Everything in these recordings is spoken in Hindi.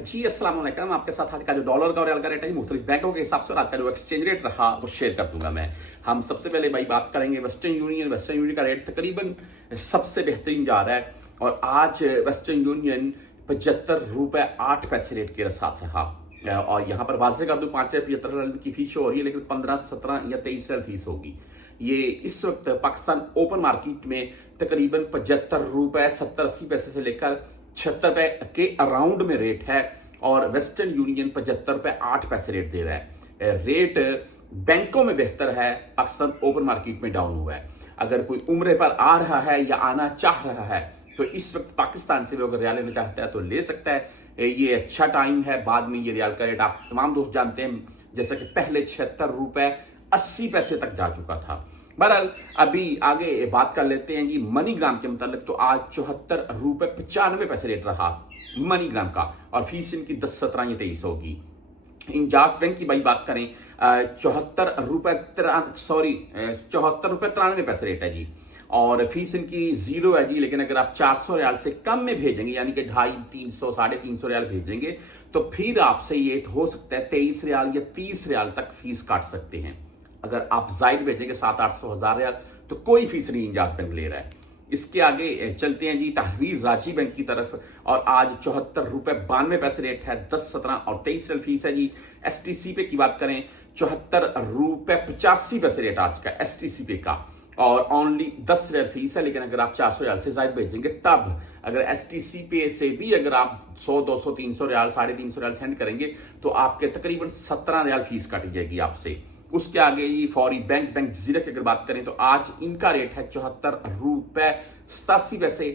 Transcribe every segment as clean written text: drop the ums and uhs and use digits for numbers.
जी अस्सलाम वालेकुम। आपके साथ आज का जो डॉलर का और रियाल का रेट है मुख्तलिफ बैंकों के हिसाब से और आज का जो एक्सचेंज रेट रहा वो शेयर कर दूंगा मैं। हम सबसे पहले भाई बात करेंगे वेस्टर्न यूनियन का रेट तकरीबन सबसे बेहतरीन जा रहा है और आज वेस्टर्न यूनियन 75 रुपए 8 पैसे रेट के साथ रहा। और यहाँ पर वाजे कर दूं 5.75 की फीस हो रही है, लेकिन 15, 17 या 23 फीस होगी। ये इस वक्त पाकिस्तान ओपन मार्केट में तकरीबन 75 रुपए 70-80 पैसे से लेकर 76 रुपए के अराउंड में रेट है और वेस्टर्न यूनियन 75 रुपए 8 पैसे रेट दे रहा है। रेट बैंकों में बेहतर है, पाकिस्तान ओपन मार्केट में डाउन हुआ है। अगर कोई उम्रे पर आ रहा है या आना चाह रहा है तो इस वक्त पाकिस्तान से भी अगर रियाल लेना चाहता है तो ले सकता है। ये अच्छा टाइम है। बाद में ये रियाल का रेट आप तमाम दोस्त जानते हैं, जैसा कि पहले 76 रुपए 80 पैसे तक जा चुका था। बहरहाल अभी आगे बात कर लेते हैं जी मनी ग्राम के मुताबिक। तो आज 74 रुपए 95 पैसे रेट रहा मनी ग्राम का और फीस इनकी 10, 17 या 23 होगी। इंजास बैंक की भाई बात करें 74 रुपए 93 पैसे रेट है जी और फीस इनकी 0 है जी। लेकिन अगर आप 400 रियाल से कम में भेजेंगे, यानी कि 250, 300, 350 रियाल भेजेंगे तो फिर आपसे ये हो सकता है 23 रियाल या 30 रियाल तक फीस काट सकते हैं। अगर आप जायद भेजेंगे 700-800 हजार रियाल तो कोई फीस नहीं इंजास बैंक ले रहा है। इसके आगे चलते हैं जी तहवीर राजी बैंक की तरफ और आज 74 रुपए 92 पैसे रेट है, 10, 17 और 23 फीस है जी। STC पे की बात करें 74 रुपए 85 पैसे रेट आज का STC पे का और ओनली 10 रियाल फीस है। लेकिन अगर आप 400 रियाल से जायद भेजेंगे तब अगर STC पे से भी अगर आप 100, 200, 300 रियाल 350 रियाल सेंड करेंगे तो आपके तकरीबन 17 रियाल फीस काटी जाएगी आपसे। उसके आगे ये फौरी बैंक जजीरा की अगर बात करें तो आज इनका रेट है 74 रुपए 87 पैसे,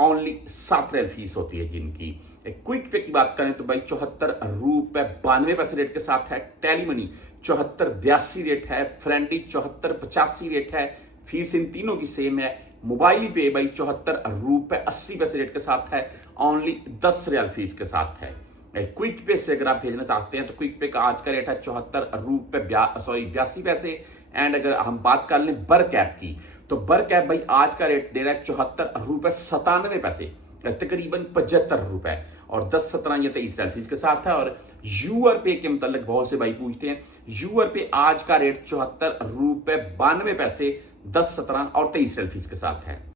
ओनली 7 रियाल फीस होती है जिनकी। क्विक पे की बात करें तो भाई 74 रुपए 92 पैसे रेट के साथ है। टेली मनी 74 82 रेट है। फ्रेंडी 74 85 रेट है, फीस इन तीनों की सेम है। मोबाइल पे भाई 74 रुपए 80 पैसे रेट के साथ है, ओनली 10 रियाल फीस के साथ है। क्विक पे से अगर आप भेजना चाहते हैं तो क्विक पे का आज का रेट है 74 रुपए 82 पैसे। एंड अगर हम बात कर लें बर कैप की तो बर कैप भाई आज का रेट दे रहा है 74 रुपए 97 पैसे, तकरीबन 75 रुपए और 10, 17 या 23 फीस के साथ है। और यूआर पे के मुतालिक बहुत से भाई पूछते हैं, यूआर पे आज का रेट 74 रुपए 92 पैसे, 10, 17 और 23 फीस के साथ है।